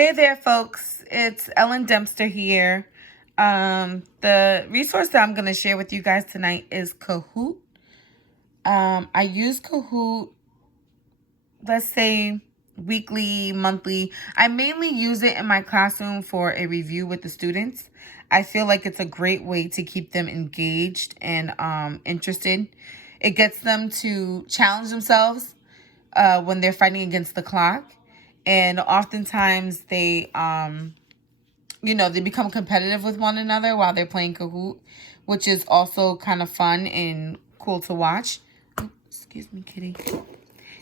Hey there, folks. It's Ellen Dempster here. The resource that I'm going to share with you guys tonight is Kahoot. I use Kahoot, let's say, weekly, monthly. I mainly use it in my classroom for a review with the students. I feel like it's a great way to keep them engaged and interested. It gets them to challenge themselves when they're fighting against the clock. And oftentimes they become competitive with one another while they're playing Kahoot, which is also kind of fun and cool to watch. Oh, excuse me, kitty.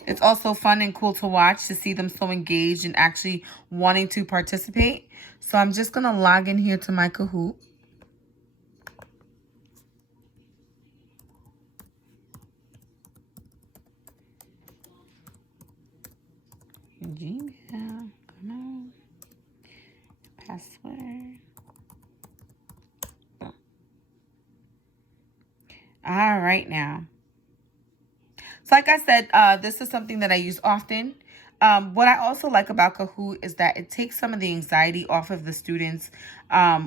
It's also fun and cool to watch to see them so engaged and actually wanting to participate. So I'm just going to log in here to my Kahoot. Gmail, come on. Password. All right now. So like I said, this is something that I use often. What I also like about Kahoot is that it takes some of the anxiety off of the students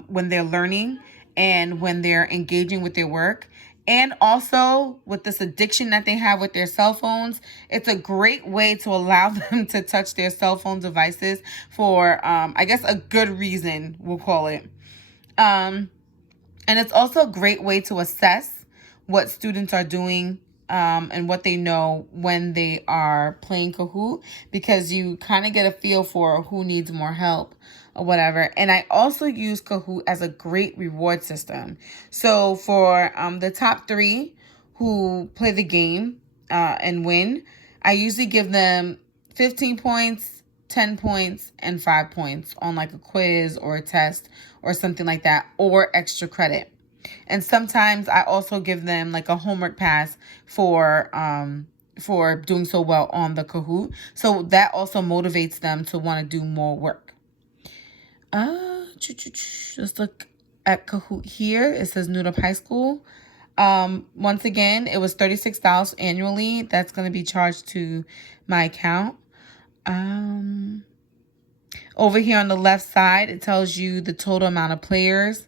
when they're learning and when they're engaging with their work. And also with this addiction that they have with their cell phones, it's a great way to allow them to touch their cell phone devices for, I guess, a good reason, we'll call it. And it's also a great way to assess what students are doing and what they know when they are playing Kahoot, because you kind of get a feel for who needs more help or whatever. And I also use Kahoot as a great reward system. So for the top 3 who play the game and win, I usually give them 15 points, 10 points, and 5 points on like a quiz or a test or something like that, or extra credit. And sometimes I also give them like a homework pass for doing so well on the Kahoot. So that also motivates them to want to do more work. Let's look at Kahoot here. It says New to High School. Once again, it was $36 annually. That's going to be charged to my account. Over here on the left side, it tells you the total amount of players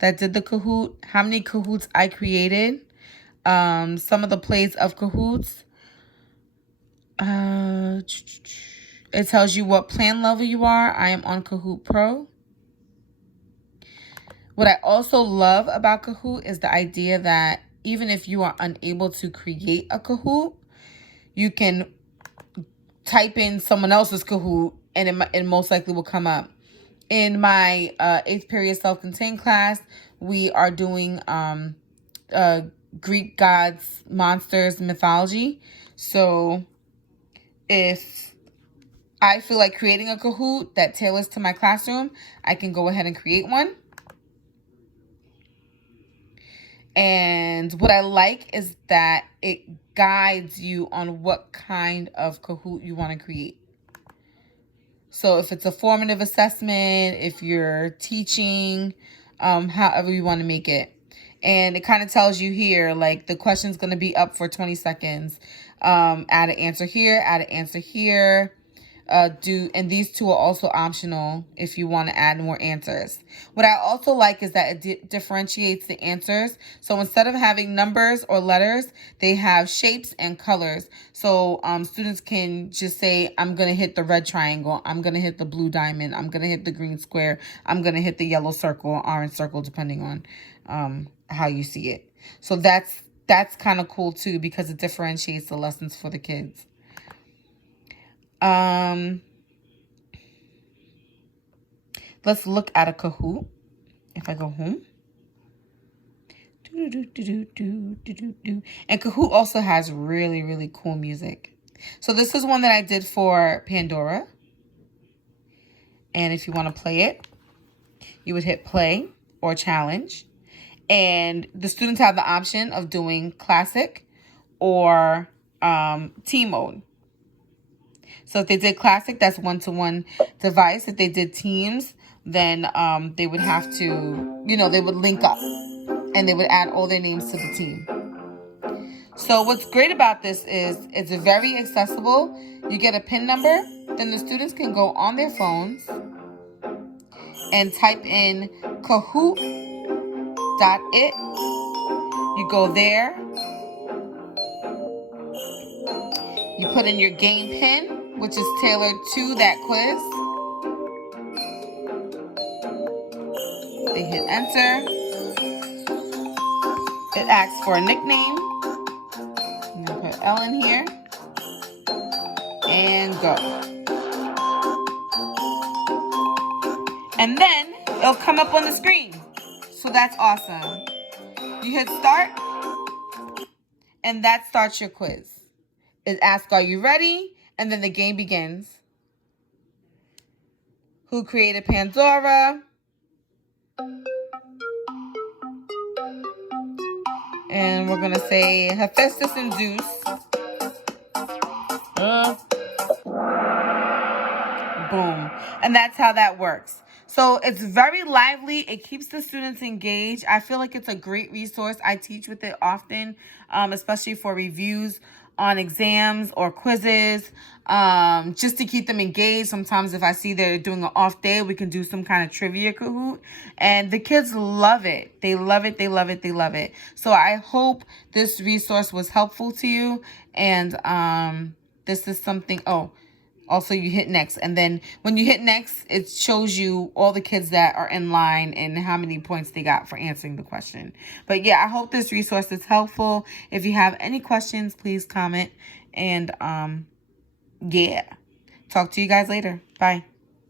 that did the Kahoot, how many Kahoots I created, some of the plays of Kahoots. It tells you what plan level you are. I am on Kahoot Pro. What I also love about Kahoot is the idea that even if you are unable to create a Kahoot, you can type in someone else's Kahoot and it most likely will come up. In my 8th period self-contained class, we are doing Greek gods, monsters, mythology. So if I feel like creating a Kahoot that tailors to my classroom, I can go ahead and create one. And what I like is that it guides you on what kind of Kahoot you want to create. So if it's a formative assessment, if you're teaching, however you want to make it. And it kind of tells you here, like the question's going to be up for 20 seconds. Add an answer here, add an answer here. And these 2 are also optional if you want to add more answers. What I also like is that it differentiates the answers. So instead of having numbers or letters, they have shapes and colors. So students can just say, I'm going to hit the red triangle. I'm going to hit the blue diamond. I'm going to hit the green square. I'm going to hit the yellow circle or orange circle, depending on how you see it. So that's kind of cool too, because it differentiates the lessons for the kids. Let's look at a Kahoot. If I go home. And Kahoot also has really, really cool music. So this is one that I did for Pandora. And if you want to play it, you would hit play or challenge. And the students have the option of doing classic or team mode. So if they did classic, that's one-to-one device. If they did teams, then they would have to, they would link up and they would add all their names to the team. So what's great about this is it's very accessible. You get a PIN number, then the students can go on their phones and type in Kahoot.it. You go there. You put in your game pin, which is tailored to that quiz. They hit enter. It asks for a nickname. I'm going to put Ellen here. And go. And then it'll come up on the screen. So that's awesome. You hit start. And that starts your quiz. It asks, are you ready? And then the game begins. Who created Pandora? And we're going to say Hephaestus and Zeus. Boom. And that's how that works. So it's very lively. It keeps the students engaged. I feel like it's a great resource. I teach with it often, especially for reviews on exams or quizzes, just to keep them engaged. Sometimes if I see they're doing an off day, we can do some kind of trivia Kahoot. And the kids love it. They love it. They love it. They love it. So I hope this resource was helpful to you. And this is something... Also, you hit next. And then when you hit next, it shows you all the kids that are in line and how many points they got for answering the question. But yeah, I hope this resource is helpful. If you have any questions, please comment. And yeah, talk to you guys later. Bye.